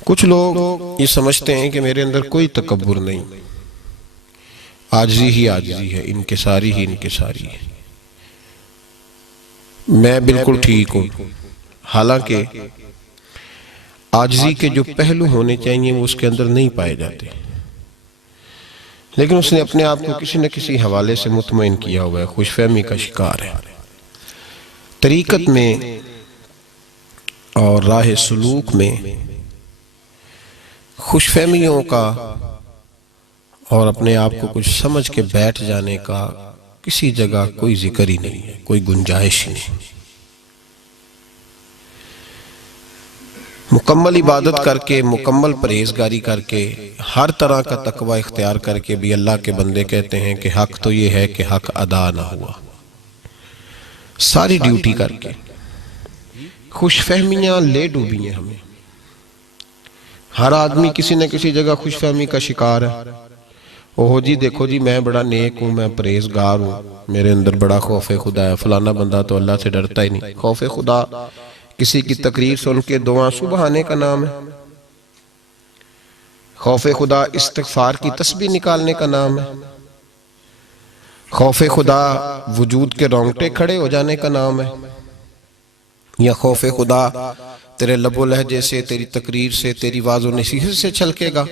کچھ لوگ یہ سمجھتے ہیں کہ میرے اندر کوئی تکبر نہیں، عاجزی ہی عاجزی ہے، انکساری ہی انکساری ہے، میں بالکل ٹھیک ہوں۔ حالانکہ عاجزی کے جو پہلو ہونے چاہیے وہ اس کے اندر نہیں پائے جاتے، لیکن اس نے اپنے آپ کو کسی نہ کسی حوالے سے مطمئن کیا ہوا ہے، خوش فہمی کا شکار ہے۔ طریقت میں اور راہ سلوک میں خوش فہمیوں کا اور اپنے آپ کو کچھ سمجھ کے بیٹھ جانے کا کسی جگہ کوئی ذکر ہی نہیں ہے، کوئی گنجائش نہیں۔ مکمل عبادت کر کے، مکمل پرہیزگاری کر کے، ہر طرح کا تقوی اختیار کر کے بھی اللہ کے بندے کہتے ہیں کہ حق تو یہ ہے کہ حق ادا نہ ہوا، ساری ڈیوٹی کر کے خوش فہمیاں لے ڈوبی ہیں ہمیں۔ ہر آدمی کسی نہ کسی جگہ خوش فہمی کا شکار ہے۔ اوہ جی دیکھو جی میں بڑا نیک ہوں، میں پرہیزگار ہوں، میرے اندر بڑا خوف خدا ہے، فلانا بندہ تو اللہ سے ڈرتا ہی نہیں۔ خوف خدا کسی کی تقریر سن کے دو آنسو بہانے کا نام ہے، خوف خدا استغفار کی تسبیح نکالنے کا نام ہے، خوف خدا وجود کے رونگٹے کھڑے ہو جانے کا نام ہے، یا خوف خدا تیرے لب و لہجے سے، تیری تقریر سے، تیری واعظ و نصیحت سے چھلکے گا۔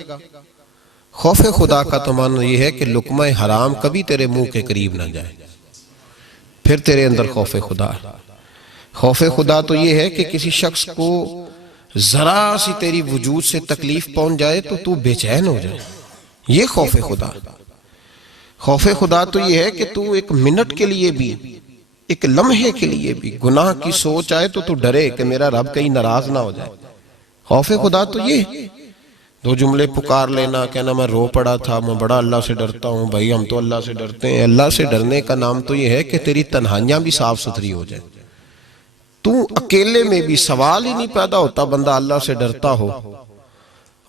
خوف خدا کا تو معنی یہ ہے کہ لقمہ حرام کبھی تیرے منہ کے قریب نہ جائے، پھر تیرے اندر خوف خدا ہے۔ خوف خدا تو یہ ہے کہ کسی شخص کو ذرا سی تیری وجود سے تکلیف پہنچ جائے تو تو بے چین ہو جائے، یہ خوف خدا۔ خوف خدا تو یہ ہے کہ تو ایک منٹ کے لیے بھی، ایک لمحے کے لیے بھی گناہ کی سوچ آئے تو تو ڈرے کہ میرا رب کہیں ناراض نہ ہو جائے۔ خوف خدا تو یہ دو جملے پکار لینا، کہنا میں رو پڑا تھا، میں بڑا اللہ سے ڈرتا ہوں۔ بھائی ہم تو اللہ سے ڈرتے ہیں۔ اللہ سے ڈرنے کا نام تو یہ ہے کہ تیری تنہائیاں بھی صاف ستھری ہو جائیں، تو اکیلے میں بھی سوال ہی نہیں پیدا ہوتا بندہ اللہ سے ڈرتا ہو۔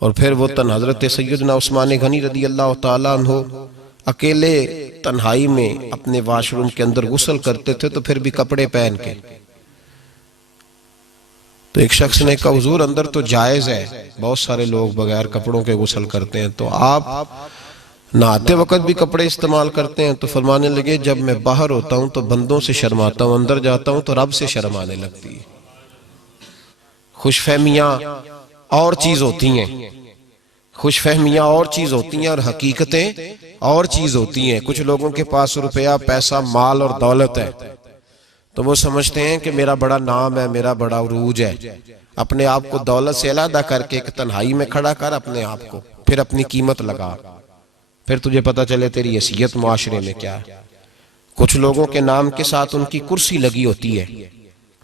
اور پھر وہ حضرت سیدنا عثمان غنی رضی اللہ تعالیٰ عنہ اکیلے تنہائی میں اپنے واش روم کے اندر غسل کرتے تھے تو پھر بھی کپڑے پہن کے۔ تو ایک شخص نے کہا حضور اندر تو جائز ہے، بہت سارے لوگ بغیر کپڑوں کے غسل کرتے ہیں، تو آپ نہاتے وقت بھی کپڑے استعمال کرتے ہیں؟ تو فرمانے لگے جب میں باہر ہوتا ہوں تو بندوں سے شرماتا ہوں، اندر جاتا ہوں تو رب سے شرم آنے لگتی ہے۔ خوش فہمیاں اور چیز ہوتی ہیں، خوش فہمیاں اور چیز ہوتی ہیں اور حقیقتیں اور چیز ہوتی ہیں۔ کچھ لوگوں کے پاس روپیہ، پیسہ، مال اور دولت ہے تو وہ سمجھتے ہیں کہ میرا بڑا نام ہے، میرا بڑا عروج ہے۔ اپنے آپ کو دولت سے علیحدہ کر کے ایک تنہائی میں کھڑا کر اپنے آپ کو، پھر اپنی قیمت لگا، پھر تجھے پتہ چلے تیری حیثیت معاشرے میں کیا ہے۔ کچھ لوگوں کے نام کے ساتھ ان کی کرسی لگی ہوتی ہے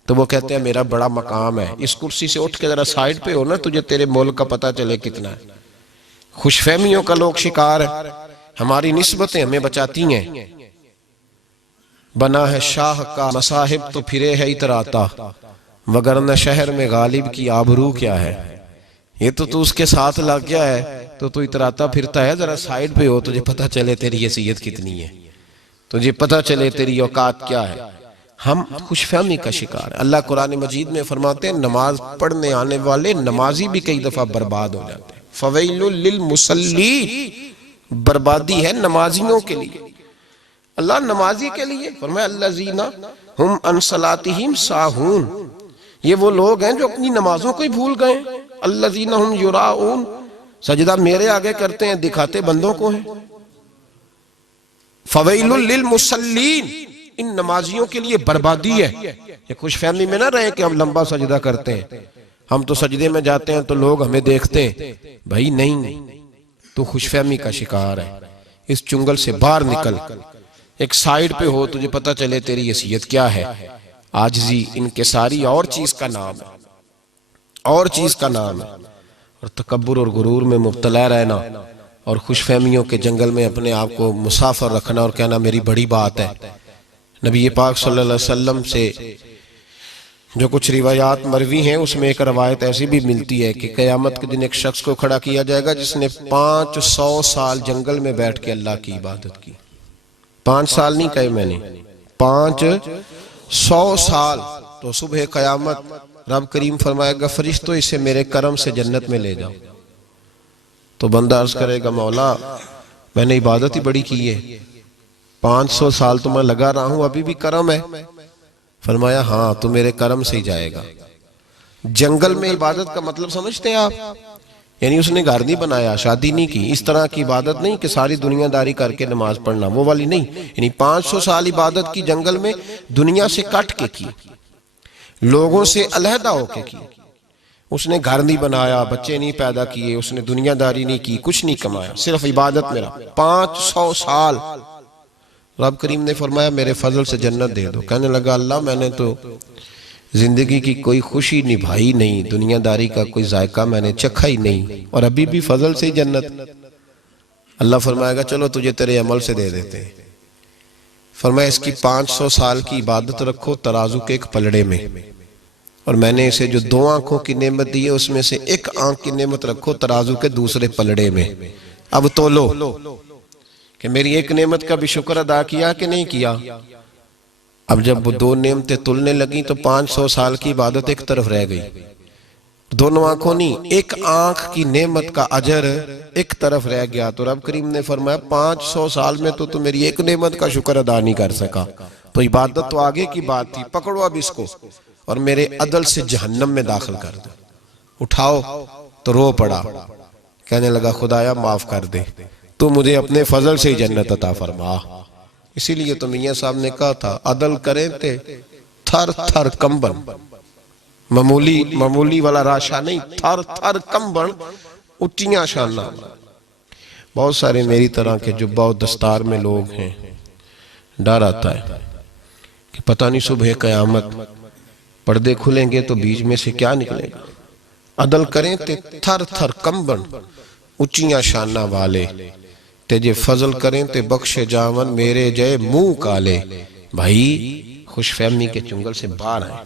تو وہ کہتے ہیں میرا بڑا مقام ہے۔ اس کرسی سے اٹھ کے ذرا سائیڈ پہ ہو نا، تجھے تیرے ملک کا پتہ چلے کتنا ہے۔ خوش فہمیوں کا لوگ شکار ہے، ہماری نسبتیں ہمیں بچاتی ہیں۔ بنا ہے شاہ کا مصاحب تو پھرے ہے اتراتا، وگرنہ شہر میں غالب کی آبرو کیا ہے۔ یہ تو اس کے ساتھ لگ گیا ہے تو اتراتا پھرتا ہے، ذرا سائیڈ پہ ہو، تجھے پتہ چلے تیری حیثیت کتنی ہے، تجھے پتہ چلے تیری اوقات کیا ہے۔ ہم خوش فہمی کا شکار ہیں۔ اللہ قرآن مجید میں فرماتے ہیں نماز پڑھنے آنے والے نمازی بھی کئی دفعہ برباد ہو جاتے ہیں۔ فویل للمصلین، بربادی ہے نمازیوں کے لیے۔ اللہ نمازی کے لیے فرمایا الذین ہم عن صلاتہم ساہون، یہ وہ لوگ ہیں جو اپنی نمازوں کو ہی بھول گئے۔ الذین ہم یراؤن، سجدہ میرے آگے کرتے ہیں، دکھاتے بندوں کو ہیں۔ فویل للمصلین، ان نمازیوں کے لیے بربادی ہے۔ یہ خوش فہمی میں نہ رہے کہ ہم لمبا سجدہ کرتے ہیں، ہم تو سجدے میں جاتے ہیں تو لوگ ہمیں دیکھتے ہیں۔ بھائی نہیں، تو خوش فہمی کا شکار ہے۔ اس چنگل سے باہر نکل، ایک سائیڈ پہ ہو، تجھے پتہ چلے تیری حیثیت کیا ہے۔ عاجزی، انکساری اور چیز کا نام ہے، اور چیز کا نام ہے۔ اور تکبر اور غرور میں مبتلا رہنا اور خوش فہمیوں کے جنگل میں اپنے آپ کو مسافر رکھنا اور کہنا میری بڑی بات ہے۔ نبی پاک صلی اللہ علیہ وسلم سے جو کچھ روایات مروی ہیں اس میں ایک روایت ایسی بھی ملتی ہے کہ قیامت کے دن ایک شخص کو کھڑا کیا جائے گا جس نے 500 سال جنگل میں بیٹھ کے اللہ کی عبادت کی۔ 5 سال نہیں کہے میں نے، 500 سال۔ تو صبح قیامت رب کریم فرمائے گا فرشتوں اسے میرے کرم سے جنت میں لے جاؤ. تو بندہ عرض کرے گا مولا میں نے عبادت ہی بڑی کی ہے, 500 سال تو میں لگا رہا ہوں, ابھی بھی کرم ہے. فرمایا ہاں تو میرے کرم سے ہی جائے گا. جنگل میں عبادت کا مطلب سمجھتے ہیں آپ؟ یعنی اس نے گھر نہیں بنایا, شادی نہیں کی, اس طرح کی عبادت نہیں کہ ساری دنیا داری کر کے نماز پڑھنا, وہ والی نہیں. یعنی 500 سال عبادت کی جنگل میں, دنیا سے کٹ کے کی, لوگوں سے علیحدہ ہو کے کی. اس نے گھر نہیں بنایا, بچے نہیں پیدا کیے, اس نے دنیا داری نہیں کی, کچھ نہیں کمایا, صرف عبادت میں رہا 500 سال. رب کریم نے فرمایا میرے فضل سے جنت دے دو. کہنے لگا اللہ میں نے تو زندگی کی کوئی خوشی نبھائی نہیں, دنیا داری کا کوئی ذائقہ میں نے چکھا ہی نہیں, اور ابھی بھی فضل سے ہی جنت. اللہ فرمائے گا چلو تجھے تیرے عمل سے دے دیتے ہیں. فرمایا اس کی 500 سال کی عبادت رکھو ترازو کے ایک پلڑے میں, اور میں نے اسے جو 2 آنکھوں کی نعمت دی ہے اس میں سے 1 آنکھ کی نعمت رکھو ترازو کے دوسرے پلڑے میں. اب تولو کہ میری 1 نعمت کا بھی شکر ادا کیا کہ نہیں کیا. اب جب وہ 2 نعمتیں تلنے لگیں تو 500 سال کی عبادت ایک طرف رہ گئی. 2 آنکھوں نہیں, 1 آنکھ کی نعمت کا اجر ایک طرف رہ گیا. تو رب کریم نے فرمایا 500 سال میں تو میری 1 نعمت کا شکر ادا نہیں کر سکا, تو عبادت تو آگے کی بات تھی. پکڑو اب اس کو اور میرے عدل سے جہنم میں داخل کر دو. اٹھاؤ تو رو پڑا, کہنے لگا خدایا معاف کر دے, تو مجھے اپنے فضل سے ہی جنت عطا فرما. اسی لیے تو میاں صاحب نے کہا تھا عدل کریں تے تھر تھر کمبن, معمولی والا راشا نہیں, تھر تھر کمبن اٹھیاں شانہ. بہت سارے میری طرح کے جبہ و دستار میں لوگ ہیں, ڈر آتا ہے کہ پتہ نہیں صبح قیامت پردے کھلیں گے تو بیچ میں سے کیا نکلے گا. عدل کریں تے تھر تھر کمبن اچیاں شانہ والے, تجھے فضل کریں تے بخش جاون میرے جے منہ کالے. بھائی خوش فہمی کے چنگل سے باہر آئیں.